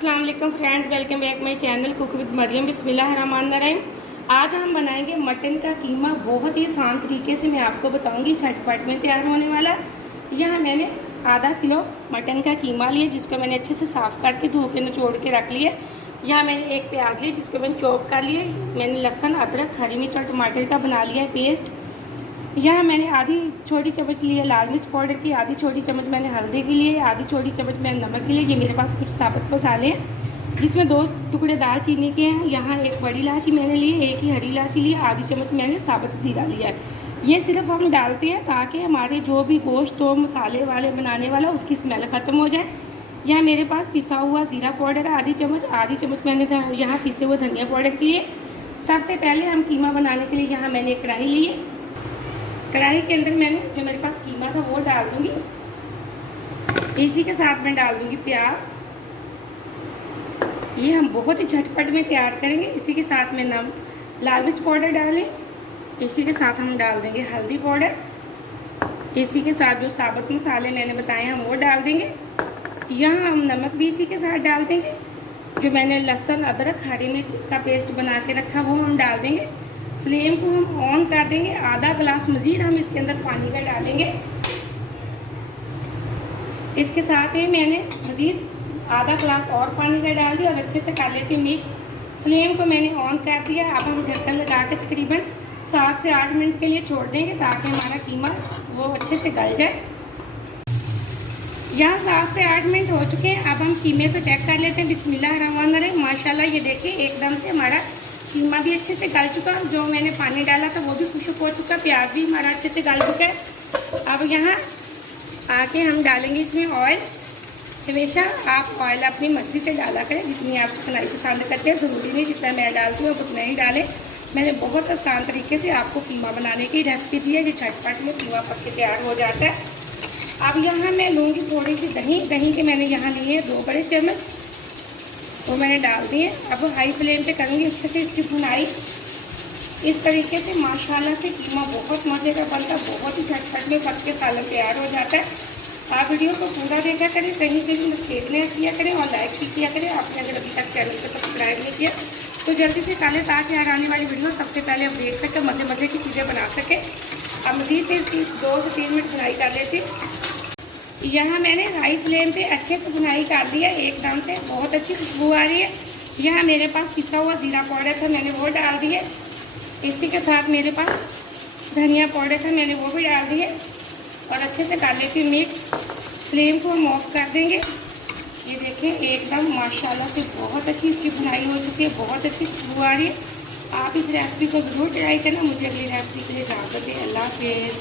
अस्सलाम वालेकुम friends, welcome back my channel cook with Mariam. बिस्मिल्लाहिर्रहमानिर्रहीम। आज हम बनाएंगे मटन का कीमा। बहुत ही आसान तरीके से मैं आपको बताऊंगी, झटपट में तैयार होने वाला। यहाँ मैंने आधा किलो मटन का कीमा लिया, जिसको मैंने अच्छे से साफ़ करके धो के निचोड़ के रख लिया। यहाँ मैंने एक प्याज लिया, जिसको मैंने चॉप कर लिया। मैंने लहसुन, अदरक, हरी मिर्च और टमाटर का बना लिया है पेस्ट। यहाँ मैंने आधी छोटी चम्मच लिए लाल मिर्च पाउडर की, आधी छोटी चम्मच मैंने हल्दी की लिए, आधी छोटी चम्मच मैंने नमक के लिए। ये मेरे पास कुछ साबुत मसाले हैं, जिसमें 2 टुकड़े दालचीनी के हैं। यहाँ एक बड़ी इलायची मैंने ली, एक ही हरी इलायची ली, आधी चम्मच मैंने साबुत ज़ीरा लिया है। ये सिर्फ हम डालते हैं ताकि हमारे जो भी गोश्त हो मसाले वाले बनाने वाला, उसकी स्मेल ख़त्म हो जाए। यहाँ मेरे पास पिसा हुआ ज़ीरा पाउडर है आधी चम्मच मैंने यहाँ पिसे हुए धनिया पाउडर की है। सबसे पहले हम कीमा बनाने के लिए यहाँ मैंने एक कढ़ाई ली है। कढ़ाई के अंदर मैंने जो मेरे पास कीमा था वो डाल दूंगी। इसी के साथ मैं डाल दूंगी प्याज। ये हम बहुत ही झटपट में तैयार करेंगे। इसी के साथ में लाल मिर्च पाउडर डालें। इसी के साथ हम डाल देंगे हल्दी पाउडर। इसी के साथ जो साबुत मसाले मैंने बताए हैं वो डाल देंगे। यहाँ हम नमक भी इसी के साथ डाल देंगे। जो मैंने लहसुन, अदरक, हरी मिर्च का पेस्ट बना के रखा वो हम डाल देंगे। फ्लेम को हम ऑन कर देंगे। आधा गिलास मज़ीद हम इसके अंदर पानी का डालेंगे। इसके साथ में मैंने मज़ीद आधा गिलास और पानी का डाल दिया और अच्छे से कर लेते हैं मिक्स। फ्लेम को मैंने ऑन कर दिया। अब हम ढक्कन लगा के तकरीबन 7 से 8 मिनट के लिए छोड़ देंगे, ताकि हमारा कीमा वो अच्छे से गल जाए। यहाँ 7 से 8 मिनट हो चुके हैं। अब हम कीमे को चेक कर लेते हैं। बिस्मिल्लाहिर्रहमानिर्रहीम। माशाल्लाह, ये देखिए एकदम से हमारा कीमा भी अच्छे से गल चुका। जो मैंने पानी डाला था वो भी खुश्क हो चुका। प्याज भी हमारा अच्छे से गल चुका है। अब यहाँ आके हम डालेंगे इसमें ऑयल। हमेशा आप ऑयल अपनी मर्ज़ी से डाला करें, जितनी आप चिकनाई पसंद करते हैं। ज़रूरी नहीं जितना मैं डालती हूँ उतना ही डालें। मैंने बहुत आसान तरीके से आपको कीमा बनाने की रेसिपी दी है, जो झटपट में कीमा पक के तैयार हो जाता है। अब यहाँ मैं लूँगी थोड़ी सी दही के मैंने यहाँ लिए हैं 2 बड़े चम्मच, वो मैंने डाल दिए। अब हाई फ्लेम पे करूँगी अच्छे से इसकी भुनाई। इस तरीके से माशाल्लाह से कीमा बहुत मज़े का बनता है। बहुत ही झटपट में पक के सालन तैयार हो जाता है। आप वीडियो को पूरा देखा करें, कहीं से भी मिस्टेक नहीं किया करें और लाइक भी किया करें। आपने अगर अभी तक चैनल को सब्सक्राइब नहीं किया तो जल्दी से कर लें, ताकि आने वाली वीडियो सबसे पहले आप देख सकें, मज़े की चीज़ें बना सकें। अब मज़ीद से 2 से 3 मिनट भुनाई कर लेती। यहाँ मैंने हाई फ्लेम पे अच्छे से भुनाई कर दिया। एकदम से बहुत अच्छी खुशबू आ रही है। यहाँ मेरे पास पिसा हुआ ज़ीरा पाउडर था, मैंने वो डाल दिए। इसी के साथ मेरे पास धनिया पाउडर था, मैंने वो भी डाल दिए और अच्छे से कर लेती हूँ मिक्स। फ्लेम को हम ऑफ कर देंगे। ये देखें एकदम माशाल्लाह से बहुत अच्छी इसकी भुनाई हो चुकी है। बहुत अच्छी खुशबू आ रही है। आप इस रेसिपी को ज़रूर ट्राई करना। मुझे अगली रेसिपी के लिए इजाज़त दें। अल्लाह हाफ़िज़।